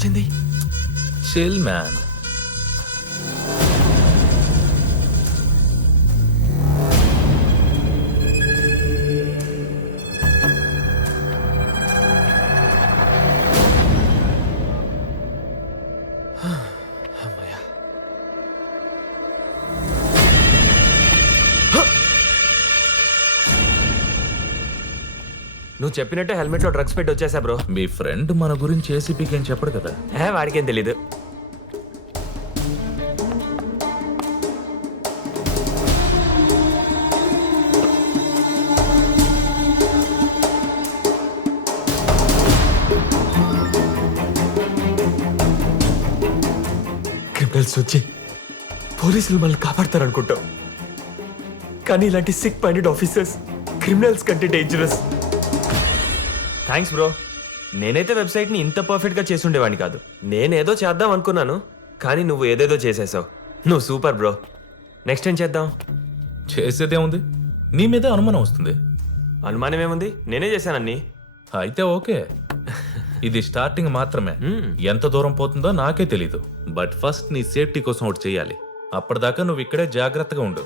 వచ్చింది? Chill man. నువ్వు చెప్పినట్టే హెల్మెట్ లో డ్రగ్స్ పెట్టి వచ్చేసా బ్రో. మీ ఫ్రెండ్ మన గురించి ఏసీపీకి ఏం చెప్పడు కదా. వాడికేం తెలీదు. క్రిమినల్స్ వచ్చి పోలీసులు మనల్ని కాపాడతారనుకుంటాం, కానీ ఇలాంటి సిక్ మైండెడ్ ఆఫీసర్స్ క్రిమినల్స్ కంటే డేంజరస్. Thanks bro. నేనైతే వెబ్సైట్ని ఇంత పర్ఫెక్ట్గా చేసి ఉండేవాడిని కాదు. నేనేదో చేద్దాం అనుకున్నాను, కానీ నువ్వు ఏదేదో చేసేసావు. నువ్వు సూపర్ బ్రో. నెక్స్ట్ ఏం చేద్దాం? చేసేదే ఉంది, నీ మీదే అనుమానం వస్తుంది. అనుమానం ఏముంది, నేనే చేశానన్నీ. అయితే ఓకే, ఇది స్టార్టింగ్ మాత్రమే. ఎంత దూరం పోతుందో నాకే తెలీదు. బట్ ఫస్ట్ నీ సేఫ్టీ కోసం ఒకటి చెయ్యాలి. అప్పటిదాకా నువ్వు ఇక్కడే జాగ్రత్తగా ఉండు.